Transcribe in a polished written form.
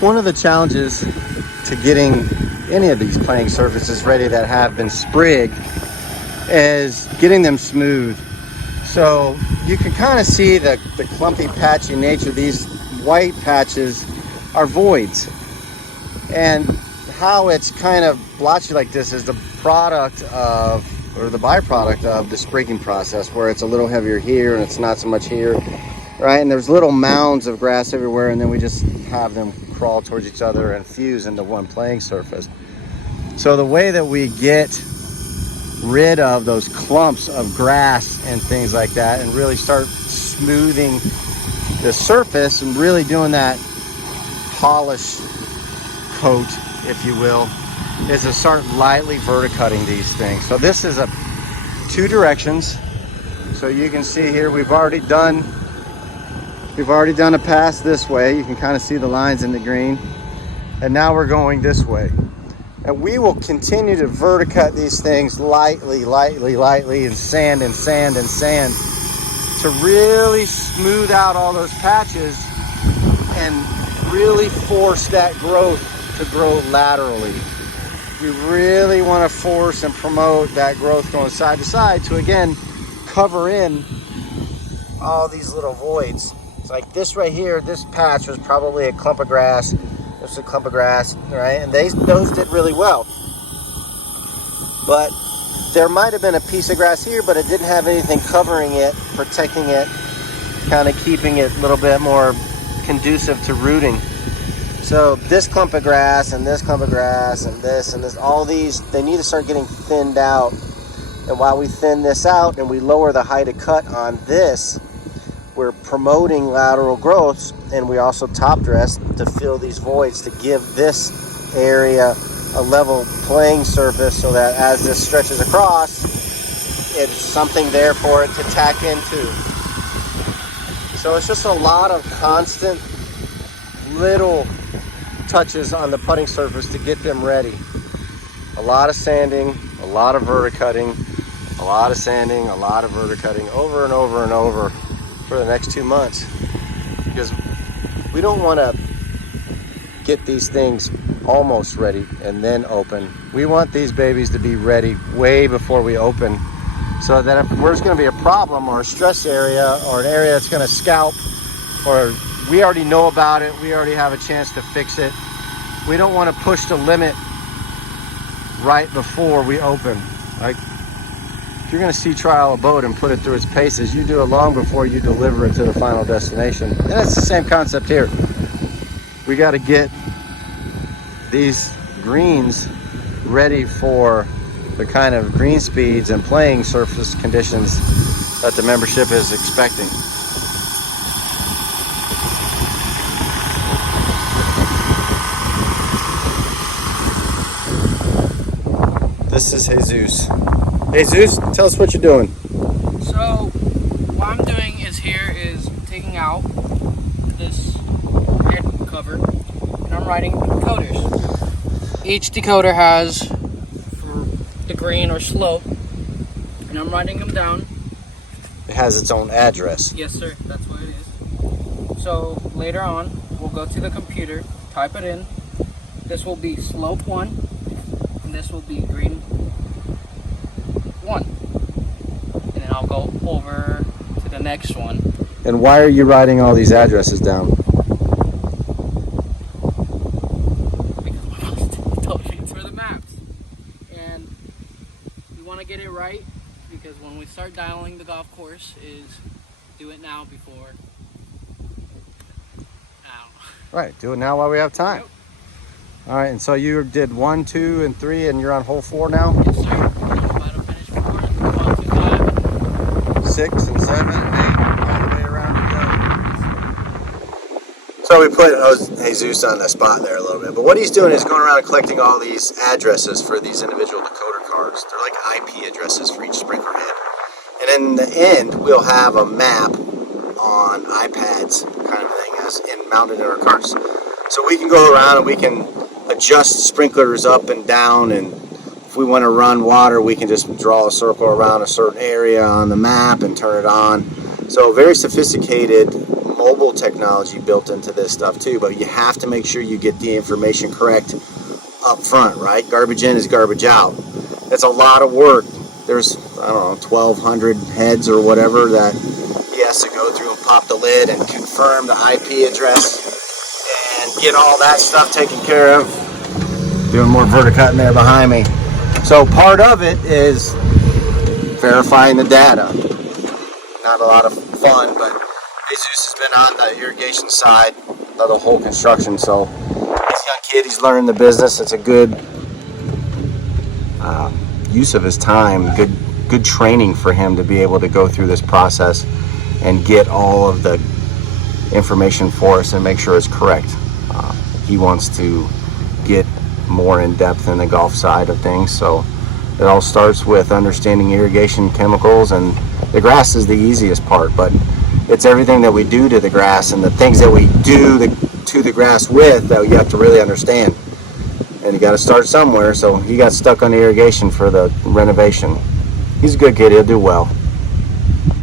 One of the challenges to getting any of these playing surfaces ready that have been sprigged is getting them smooth. So you can kind of see the clumpy, patchy nature. These white patches are voids. And how it's kind of blotchy like this is the product of, or the byproduct of the sprigging process, where it's a little heavier here and it's not so much here, right? And there's little mounds of grass everywhere, and then we just have them crawl towards each other and fuse into one playing surface. So the way that we get rid of those clumps of grass and things like that and really start smoothing the surface and really doing that polish coat, if you will, is to start lightly verticutting these things. So this is a 2 directions. So you can see here we've already done a pass this way. You can kind of see the lines in the green. And now we're going this way. And we will continue to verticut these things lightly, and sand to really smooth out all those patches and really force that growth to grow laterally. We really want to force and promote that growth going side to side to, again, cover in all these little voids. It's like this right here, this patch was probably a clump of grass. This is a clump of grass, right? And those did really well. But there might have been a piece of grass here, but it didn't have anything covering it, protecting it, kind of keeping it a little bit more conducive to rooting. So this clump of grass and this clump of grass and this, all these, they need to start getting thinned out. And while we thin this out and we lower the height of cut on this, we're promoting lateral growths, and we also top dress to fill these voids to give this area a level playing surface so that as this stretches across, it's something there for it to tack into. So it's just a lot of constant little touches on the putting surface to get them ready. A lot of sanding, a lot of verticutting, a lot of sanding, a lot of verticutting over and over and over for the next 2 months, because we don't want to get these things almost ready and then open. We want these babies to be ready way before we open, so that if there's going to be a problem or a stress area or an area that's going to scalp, or we already know about it, we already have a chance to fix it. We don't want to push the limit right before we open. Like, if you're going to sea trial a boat and put it through its paces, you do it long before you deliver it to the final destination. And it's the same concept here. We got to get these greens ready for the kind of green speeds and playing surface conditions that the membership is expecting. This is Jesus. Jesus, tell us what you're doing. So, what I'm doing is taking out this head cover, and I'm writing decoders. Each decoder has for the grain or slope, and I'm writing them down. It has its own address. Yes, sir, that's what it is. So, later on, we'll go to the computer, type it in. This will be slope 1, and this will be green 1. And then I'll go over to the next one. And why are you writing all these addresses down? Because my boss told me it's for the maps. And we want to get it right, because when we start dialing the golf course, is do it now before now. Right, do it now while we have time. Yep. All right, and so you did 1, 2, and 3, and you're on hole 4 now? Yes, sir. I'm about to finish 4, 1, 2, 5. 6 and 7 and 8, all the way around to go. So we put Jesus on the spot there a little bit, but what he's doing is going around and collecting all these addresses for these individual decoder cards. They're like IP addresses for each sprinkler head. And in the end, we'll have a map on iPads kind of thing as in mounted in our carts. So we can go around and we can adjust sprinklers up and down, and if we want to run water, we can just draw a circle around a certain area on the map and turn it on. So very sophisticated mobile technology built into this stuff too, but you have to make sure you get the information correct up front, right? Garbage in is garbage out. It's a lot of work. There's, I don't know, 1,200 heads or whatever that he has to go through and pop the lid and confirm the IP address and get all that stuff taken care of. Doing more verticutting there behind me. So part of it is verifying the data. Not a lot of fun, but Jesus has been on the irrigation side of the whole construction, so he's a young kid, he's learning the business. It's a good use of his time, good training for him to be able to go through this process and get all of the information for us and make sure it's correct. He wants to get more in depth in the golf side of things, so it all starts with understanding irrigation chemicals, and the grass is the easiest part, but it's everything that we do to the grass and the things that we do to the grass with that you have to really understand. And you got to start somewhere, so he got stuck on the irrigation for the renovation. He's a good kid, he'll do well.